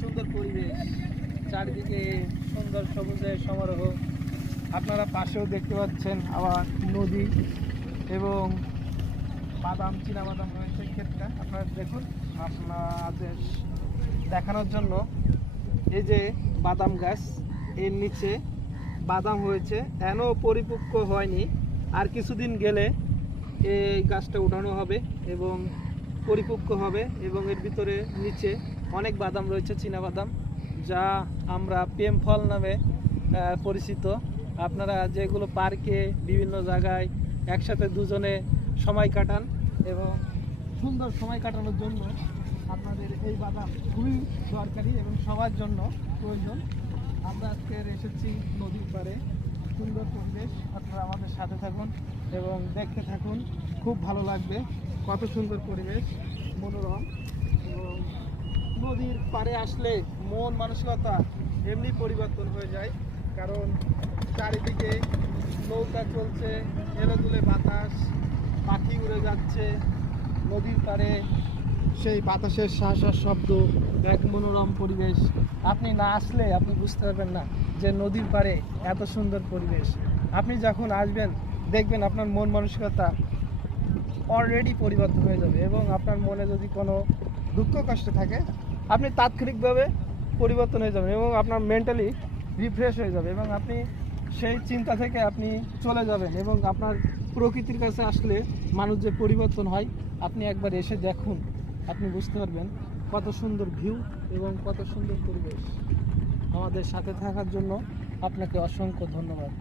সুন্দর পরিবেশ, চারিদিকে সুন্দর সবুজের সমারোহ। আপনারা পাশেও দেখতে পাচ্ছেন আবার নদী এবং বাদাম, চীনা বাদাম রয়েছে ক্ষেতটা। আপনারা দেখুন, আপনাদের দেখানোর জন্য এই যে বাদাম গাছ, এর নিচে বাদাম হয়েছে, এখনও পরিপক্ক হয়নি। আর কিছুদিন গেলে এই গাছটা উঠানো হবে এবং পরিপক্ক হবে এবং এর ভিতরে নিচে অনেক বাদাম রয়েছে, চীনা বাদাম, যা আমরা প্রেম ফল নামে পরিচিত। আপনারা যেগুলো পার্কে বিভিন্ন জায়গায় একসাথে দুজনে সময় কাটান এবং সুন্দর সময় কাটানোর জন্য আপনাদের এই বাদাম খুবই দরকারি এবং সবার জন্য প্রয়োজন। আমরা আজকে এসেছি নদীর পাড়ে, সুন্দর পরিবেশ। আপনারা আমাদের সাথে থাকুন এবং দেখতে থাকুন, খুব ভালো লাগবে। কত সুন্দর পরিবেশ, মনোরম। এবং নদীর পাড়ে আসলে মন মানসিকতা এমনি পরিবর্তন হয়ে যায়, কারণ চারিদিকে নৌকা চলছে, এলোদুলে বাতাস, পাখি উড়ে যাচ্ছে নদীর পাড়ে, সেই বাতাসের শাঁসার শব্দ, এক মনোরম পরিবেশ। আপনি না আসলে আপনি বুঝতে পারবেন না যে নদীর পাড়ে এত সুন্দর পরিবেশ। আপনি যখন আসবেন দেখবেন আপনার মন মানসিকতা অলরেডি পরিবর্তন হয়ে যাবে এবং আপনার মনে যদি কোনো দুঃখ কষ্ট থাকে আপনি তাৎক্ষণিকভাবে পরিবর্তন হয়ে যাবেন এবং আপনার মেন্টালি রিফ্রেশ হয়ে যাবে এবং আপনি সেই চিন্তা থেকে আপনি চলে যাবেন। এবং আপনার প্রকৃতির কাছে আসলে মানুষ যে পরিবর্তন হয়, আপনি একবার এসে দেখুন, আপনি বুঝতে পারবেন কত সুন্দর ভিউ এবং কত সুন্দর পরিবেশ। আমাদের সাথে থাকার জন্য আপনাকে অসংখ্য ধন্যবাদ।